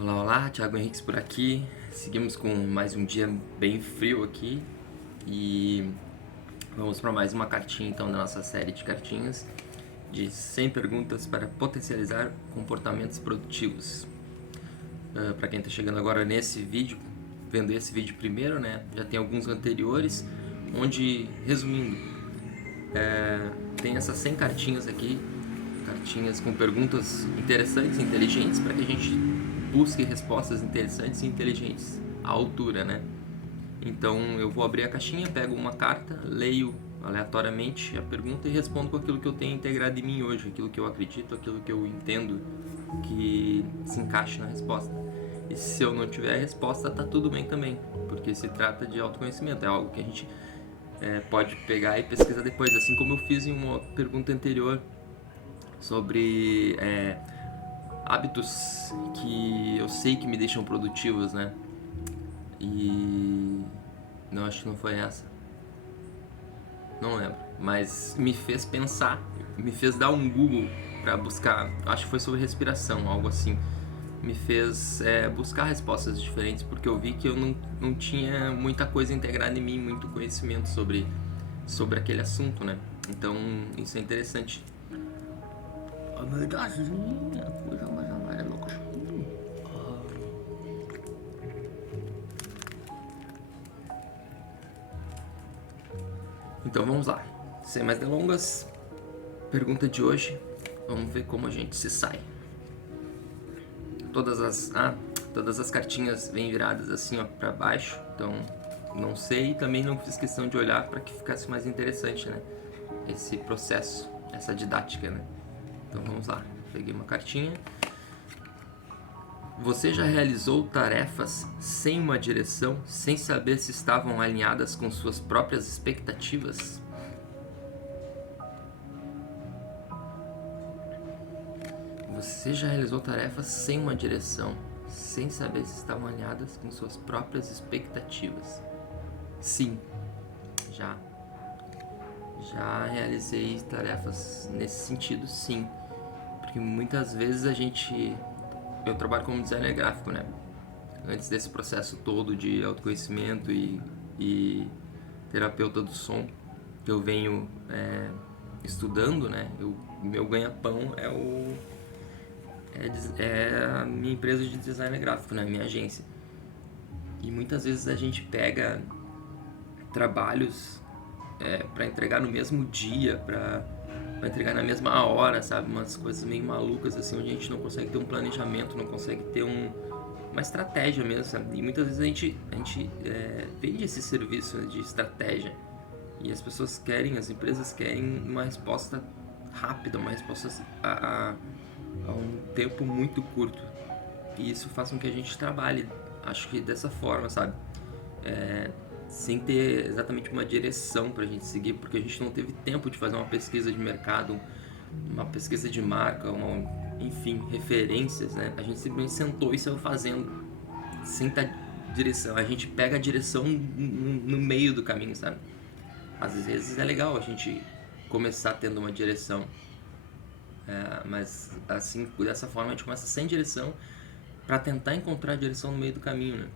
Olá, olá, Thiago Henriques por aqui. Seguimos com mais um dia bem frio aqui e vamos para mais uma cartinha então da nossa série de cartinhas de 100 perguntas para potencializar comportamentos produtivos. Para quem está chegando agora nesse vídeo, vendo esse vídeo primeiro, né, já tem alguns anteriores, onde, resumindo, tem essas 100 cartinhas aqui, cartinhas com perguntas interessantes e inteligentes para que a gente busque respostas interessantes e inteligentes à altura, né? Então eu vou abrir a caixinha, pego uma carta, leio aleatoriamente a pergunta e respondo com aquilo que eu tenho integrado em mim hoje, aquilo que eu acredito, aquilo que eu entendo que se encaixa na resposta. E se eu não tiver a resposta, tá tudo bem também, porque se trata de autoconhecimento, é algo que a gente pode pegar e pesquisar depois, assim como eu fiz em uma pergunta anterior sobre hábitos que eu sei que me deixam produtivos, né? E não, acho que não foi essa. Não lembro, mas me fez pensar, me fez dar um Google para buscar, acho que foi sobre respiração, algo assim. Me fez buscar respostas diferentes, porque eu vi que eu não tinha muita coisa integrada em mim, muito conhecimento sobre aquele assunto, né? Então isso é interessante. A humidadezinha, coisa mais amarela. Então vamos lá, sem mais delongas, pergunta de hoje, vamos ver como a gente se sai. Todas as cartinhas vêm viradas assim, ó, para baixo, então não sei, e também não fiz questão de olhar para que ficasse mais interessante, né? Esse processo, essa didática, né? Então vamos lá, peguei uma cartinha. Você já realizou tarefas sem uma direção, sem saber se estavam alinhadas com suas próprias expectativas? Você já realizou tarefas sem uma direção, sem saber se estavam alinhadas com suas próprias expectativas? Sim, já. Já realizei tarefas nesse sentido, sim. Porque muitas vezes eu trabalho como designer gráfico, né? Antes desse processo todo de autoconhecimento e terapeuta do som que eu venho estudando, né? Meu ganha-pão é a minha empresa de design gráfico, né? Minha agência. E muitas vezes a gente pega trabalhos para entregar no mesmo dia, para entregar na mesma hora, sabe? Umas coisas meio malucas assim, onde a gente não consegue ter um planejamento, não consegue ter uma estratégia mesmo, sabe? E muitas vezes a gente vende esse serviço de estratégia e as pessoas querem, as empresas querem uma resposta rápida, uma resposta a um tempo muito curto. E isso faz com que a gente trabalhe, acho que dessa forma, sabe? Sem ter exatamente uma direção pra gente seguir, porque a gente não teve tempo de fazer uma pesquisa de mercado, uma pesquisa de marca, enfim, referências, né? A gente simplesmente sentou e saiu fazendo, sem ter direção. A gente pega a direção no meio do caminho, sabe? Às vezes é legal a gente começar tendo uma direção, mas assim, dessa forma a gente começa sem direção para tentar encontrar a direção no meio do caminho, né?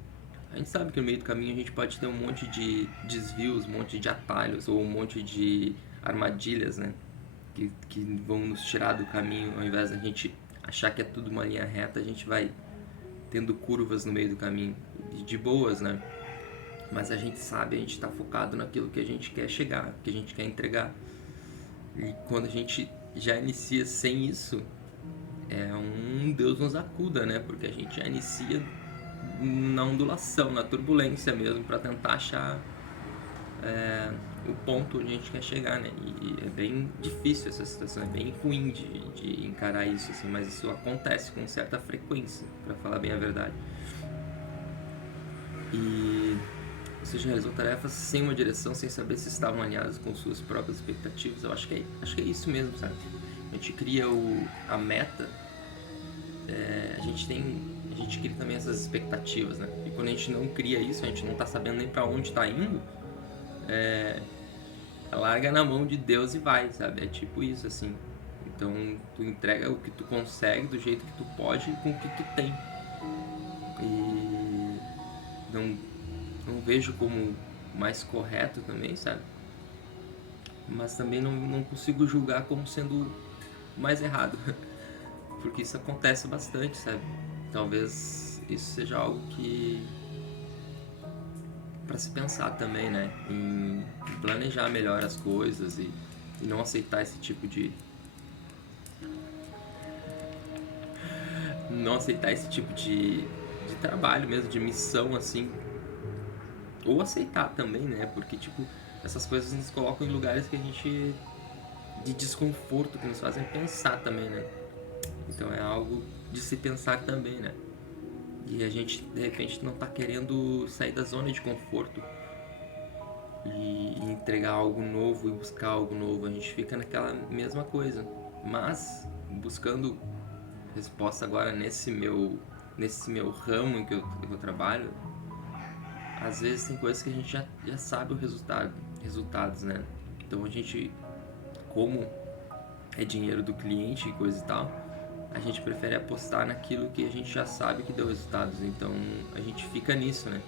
A gente sabe que no meio do caminho a gente pode ter um monte de desvios, um monte de atalhos ou um monte de armadilhas, né? Que vão nos tirar do caminho. Ao invés da gente achar que é tudo uma linha reta, a gente vai tendo curvas no meio do caminho, de boas, né? Mas a gente sabe, a gente está focado naquilo que a gente quer chegar, que a gente quer entregar. E quando a gente já inicia sem isso, Deus nos acuda, né? Porque a gente já inicia na ondulação, na turbulência mesmo, para tentar achar o ponto onde a gente quer chegar, né? E é bem difícil essa situação, é bem ruim de encarar isso, assim, mas isso acontece com certa frequência, para falar bem a verdade. E você já realizou tarefas sem uma direção, sem saber se estavam alinhadas com suas próprias expectativas? Eu acho que é isso mesmo, sabe? A gente cria a meta, a gente cria também essas expectativas, né? E quando a gente não cria isso, a gente não tá sabendo nem para onde tá indo, larga na mão de Deus e vai, sabe? É tipo isso, assim. Então tu entrega o que tu consegue, do jeito que tu pode, com o que tu tem. e não, não vejo como mais correto também, sabe? Mas também não consigo julgar como sendo mais errado, porque isso acontece bastante, sabe? Talvez isso seja algo que para se pensar também, né? Em planejar melhor as coisas e não aceitar esse tipo de trabalho mesmo, de missão assim, ou aceitar também, né? Porque tipo, essas coisas nos colocam em lugares que a gente de desconforto, que nos fazem pensar também, né? Então é algo de se pensar também, né? E a gente de repente não tá querendo sair da zona de conforto e entregar algo novo e buscar algo novo. A gente fica naquela mesma coisa. Mas buscando resposta agora nesse meu ramo em que eu trabalho, às vezes tem coisas que a gente já sabe o resultados, né? Então a gente, como é dinheiro do cliente e coisa e tal, a gente prefere apostar naquilo que a gente já sabe que deu resultados. Então a gente fica nisso, né?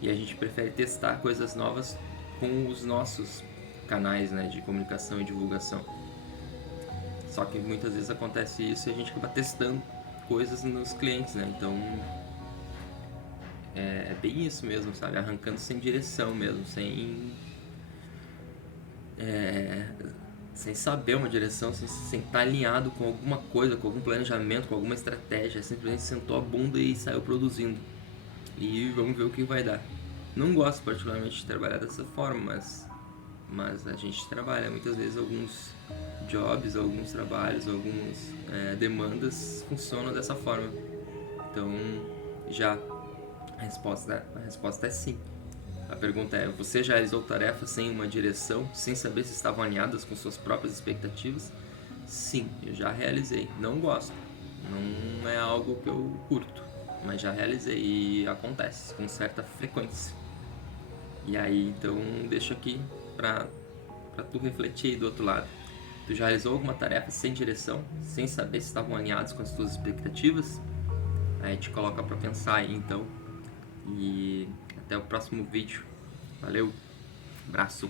E a gente prefere testar coisas novas com os nossos canais, né, de comunicação e divulgação. Só que muitas vezes acontece isso e a gente acaba testando coisas nos clientes, né? Então é bem isso mesmo, sabe? Arrancando sem direção mesmo, sem saber uma direção, sem estar alinhado com alguma coisa, com algum planejamento, com alguma estratégia. Simplesmente sentou a bunda e saiu produzindo. E vamos ver o que vai dar. Não gosto particularmente de trabalhar dessa forma, mas a gente trabalha muitas vezes alguns jobs, alguns trabalhos, algumas demandas funcionam dessa forma. Então, já a resposta é sim. A pergunta é: você já realizou tarefas sem uma direção, sem saber se estavam alinhadas com suas próprias expectativas? Sim, eu já realizei. Não gosto. Não é algo que eu curto, mas já realizei e acontece com certa frequência. E aí, então, deixo aqui pra tu refletir aí do outro lado. Tu já realizou alguma tarefa sem direção, sem saber se estavam alinhados com as tuas expectativas? Aí te coloca pra pensar aí, então. E até o próximo vídeo. Valeu, abraço.